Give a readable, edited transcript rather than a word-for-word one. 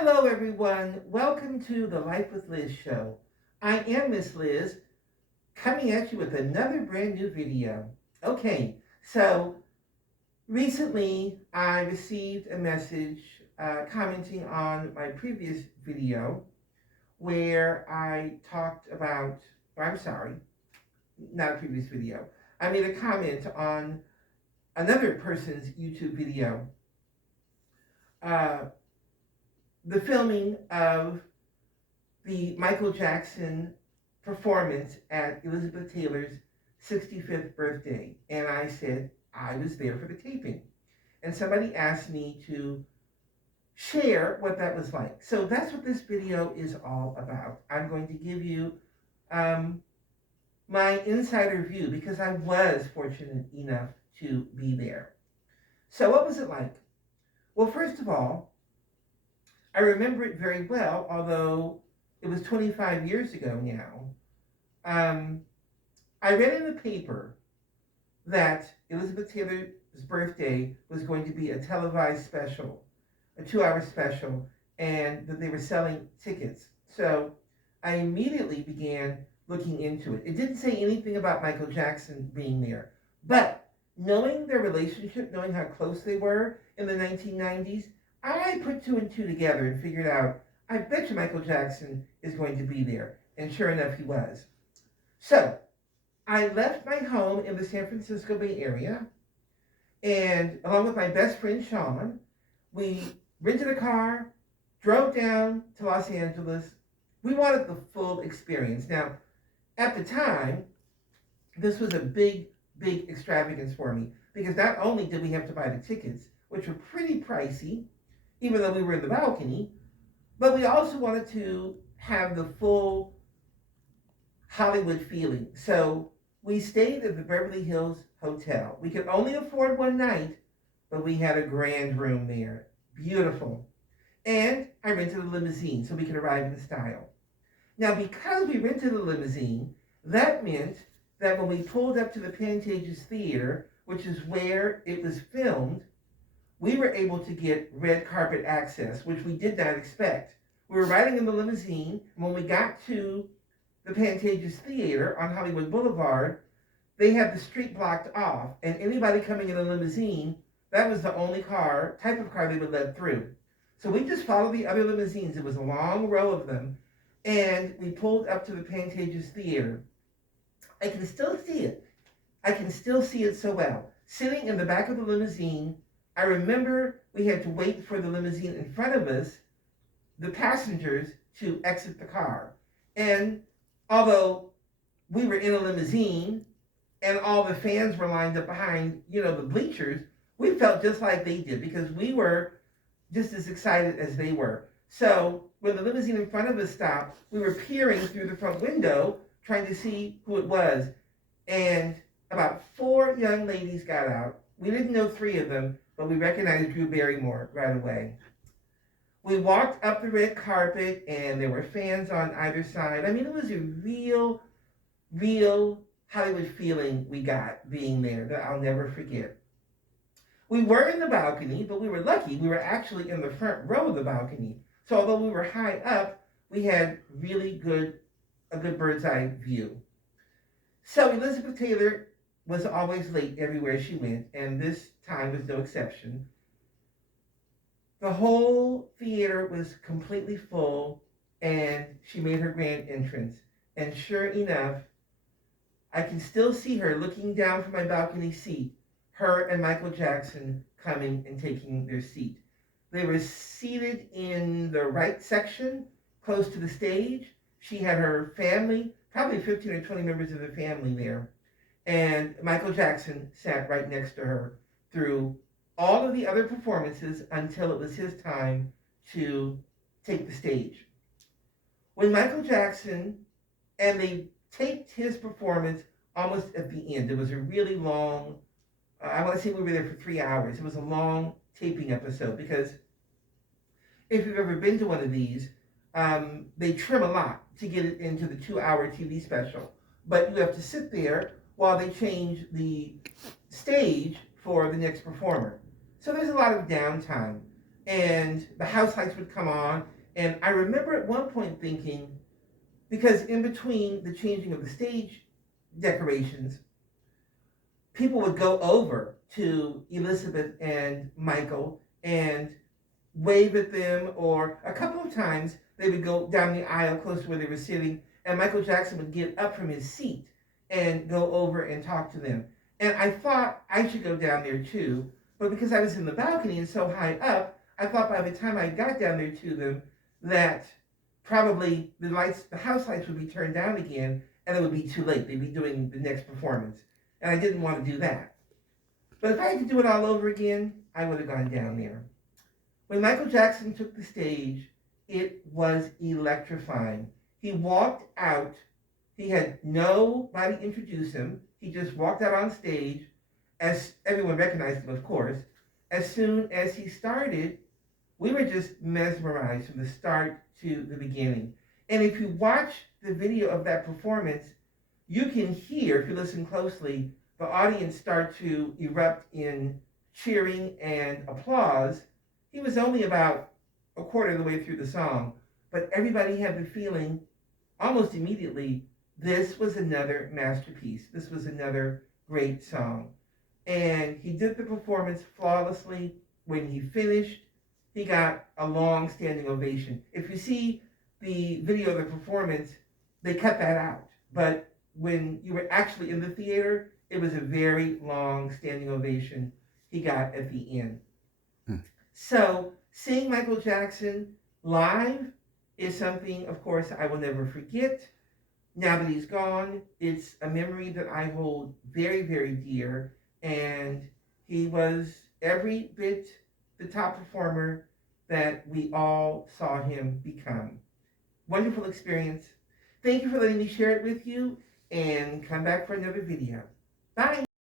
Hello, everyone. Welcome to the Life with Liz show. I am Miss Liz, coming at you with another brand new video. Okay, so recently I received a message commenting on my previous video where I talked about, or I'm sorry, not a previous video. I made a comment on another person's YouTube video. Uh, the filming of the Michael Jackson performance at Elizabeth Taylor's 65th birthday. And I said I was there for the taping. And somebody asked me to share what that was like. So that's what this video is all about. I'm going to give you my insider view because I was fortunate enough to be there. So what was it like? Well, first of all, I remember it very well, although it was 25 years ago now. I read in the paper that Elizabeth Taylor's birthday was going to be a televised special, a 2-hour special, and that they were selling tickets. So I immediately began looking into it. It didn't say anything about Michael Jackson being there, but knowing their relationship, knowing how close they were in the 1990s, I put two and two together and figured out, I bet you Michael Jackson is going to be there. And sure enough, he was. So I left my home in the San Francisco Bay Area, and along with my best friend Sean, we rented a car, drove down to Los Angeles. We wanted the full experience. Now, at the time, this was a big extravagance for me because not only did we have to buy the tickets, which were pretty pricey, even though we were in the balcony, but we also wanted to have the full Hollywood feeling. So we stayed at the Beverly Hills Hotel. We could only afford one night, but we had a grand room there. Beautiful. And I rented a limousine so we could arrive in style. Now, because we rented a limousine, that meant that when we pulled up to the Pantages Theater, which is where it was filmed, we were able to get red carpet access, which we did not expect. We were riding in the limousine, and when we got to the Pantages Theater on Hollywood Boulevard, they had the street blocked off, and anybody coming in a limousine, that was the only type of car they would let through. So we just followed the other limousines. It was a long row of them, and we pulled up to the Pantages Theater. I can still see it. I can still see it so well. Sitting in the back of the limousine, I remember we had to wait for the limousine in front of us, the passengers, to exit the car. And although we were in a limousine and all the fans were lined up behind, the bleachers, we felt just like they did because we were just as excited as they were. So when the limousine in front of us stopped, we were peering through the front window trying to see who it was. And about 4 young ladies got out. We didn't know 3 of them, but we recognized Drew Barrymore right away. We walked up the red carpet, and there were fans on either side. I mean, it was a real Hollywood feeling we got being there that I'll never forget. We were in the balcony, but we were lucky. We were actually in the front row of the balcony. So although we were high up, we had a good bird's eye view. So Elizabeth Taylor was always late everywhere she went, and this time was no exception. The whole theater was completely full, and she made her grand entrance. And sure enough, I can still see her looking down from my balcony seat, her and Michael Jackson coming and taking their seat. They were seated in the right section, close to the stage. She had her family, probably 15 or 20 members of the family there. And Michael Jackson sat right next to her through all of the other performances until it was his time to take the stage. When Michael Jackson, and they taped his performance almost at the end. It was a really long, I want to say we were there for 3 hours. It was a long taping episode because if you've ever been to one of these, they trim a lot to get it into the 2-hour TV special. But you have to sit there while they change the stage for the next performer. So there's a lot of downtime. and the house lights would come on. And I remember at one point thinking, because in between the changing of the stage decorations, people would go over to Elizabeth and Michael and wave at them, or a couple of times they would go down the aisle close to where they were sitting, and Michael Jackson would get up from his seat and go over and talk to them. And I thought I should go down there too, but because I was in the balcony and so high up, I thought by the time I got down there to them that probably the house lights would be turned down again, and it would be too late. They'd be doing the next performance, and I didn't want to do that. But if I had to do it all over again, I would have gone down there. When Michael Jackson took the stage, it was electrifying. He walked out. He had nobody introduce him. He just walked out on stage, as everyone recognized him, of course. As soon as he started, we were just mesmerized from the start to the beginning. And if you watch the video of that performance, you can hear, if you listen closely, the audience start to erupt in cheering and applause. He was only about a quarter of the way through the song, but everybody had the feeling almost immediately this was another masterpiece. This was another great song. And he did the performance flawlessly. When he finished, he got a long standing ovation. If you see the video of the performance, they cut that out. But when you were actually in the theater, it was a very long standing ovation he got at the end. So seeing Michael Jackson live is something, of course, I will never forget. Now that he's gone, it's a memory that I hold very, very dear. And he was every bit the top performer that we all saw him become. Wonderful experience. Thank you for letting me share it with you, and come back for another video. Bye.